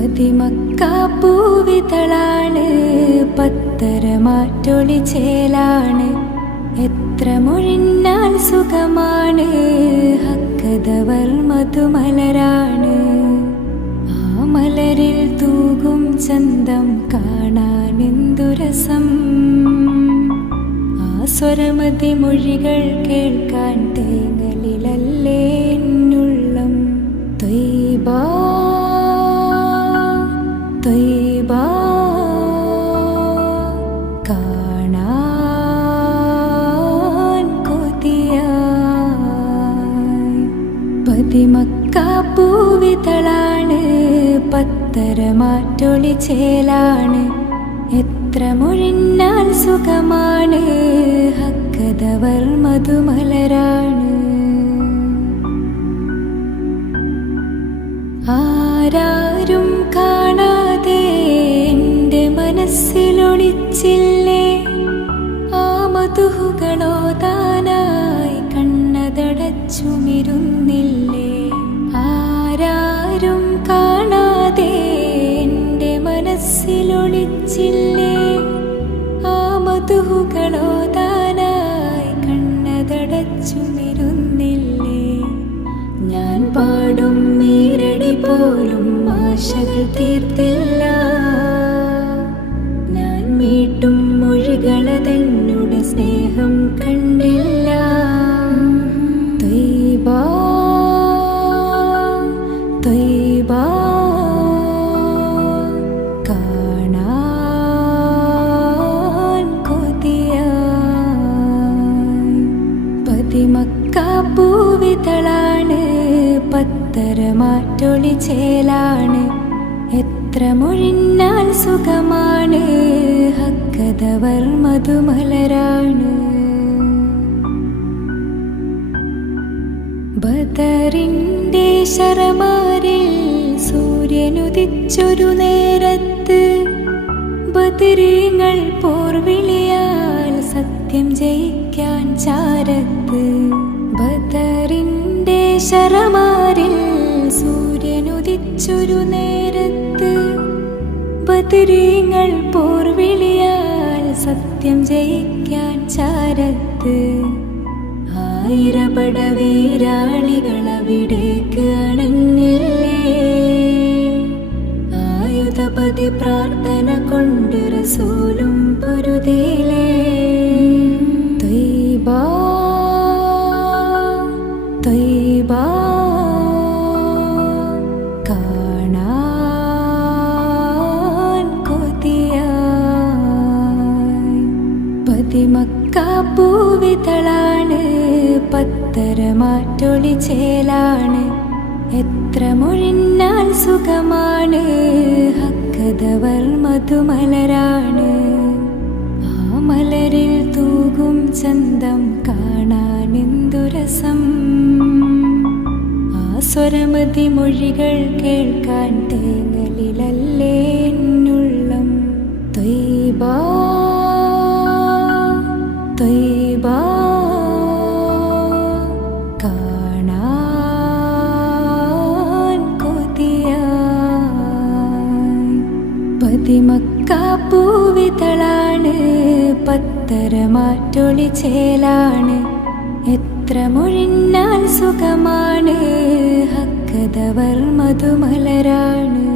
പതിമക്കാപ്പൂവിതളാണ് പത്തര മാറ്റൊളി ചേലാണ് എത്ര മൊഴിഞ്ഞാൽ സുഖമാണ് ഹക്കതവർ മധുമലരാണ് ആ മലരിൽ തൂകും ചന്തം കാണാൻ എന്തുരസം ആ സ്വരമതി മൊഴികൾ കേൾക്കാൻ തേങ്ങലിലല്ലേ? പത്തരമാറ്റൊളി ചേലാണ്. എത്ര മുഴിഞ്ഞാൽ സുഖമാണ്. ഹക്കതവർ മധുമലരാണ്. ആരാരും കാണാതെ എന്റെ മനസ്സിലൊളിച്ചില്ലേ? ആ മധുഹുകളോ താനായി കണ്ണതടച്ചുമിരുന്നില്ലേ മനസ്സിലൊളിച്ചില്ലേ? ആ മധുഹുകളോ താനായി കണ്ണതടച്ചുമിരുന്നില്ലേ? ഞാൻ പാടും നീരടി പോലും ആശകൾ തീർത്തില്ല. ഞാൻ മീട്ടും മൊഴികളതെന്നുടെ സ്നേഹം കണ്ടില്ല പതിമക്കാപ്പൂവിതളാണ് പത്തരമാറ്റൊളി ചേലാണ്. എത്ര മൊഴിഞ്ഞാൽ സുഖമാണ് ഹക്കതവർ മധുമലരാണ്. ബദറിന്റെ ശരമാരിൽ സൂര്യനുദിച്ചൊരു നേരത്ത് ബദരീങ്ങൾ പോർവിളിയാൽ സത്യം ജയിക്കാൻ ചാരത്ത്. ബദറിന്റെ ശരമാരിൽ സൂര്യനുദിച്ചൊരു നേരത്ത് ബദരീങ്ങൾ പോർവിളിയാൽ പതിമക്കാപ്പൂവിതളാണ് പത്തരമാറ്റൊളി ചേലാണ്. എത്ര മൊഴിഞ്ഞാൽ സുഖമാണ് ഹക്കതവർ മധുമലരാണ്. ആ മലരിൽ തൂകും ചന്തം കാണാൻ എന്തുരസം ആ സ്വരമതി മൊഴികൾ കേൾക്കാൻ തേങ്ങലിലല്ലേ പതിമക്കാപ്പൂവിതളാണ് പത്തരമാറ്റൊളി ചേലാണ്. എത്ര മൊഴിഞ്ഞാൽ സുഖമാണ് ഹക്കതവർ മധുമലരാണ്.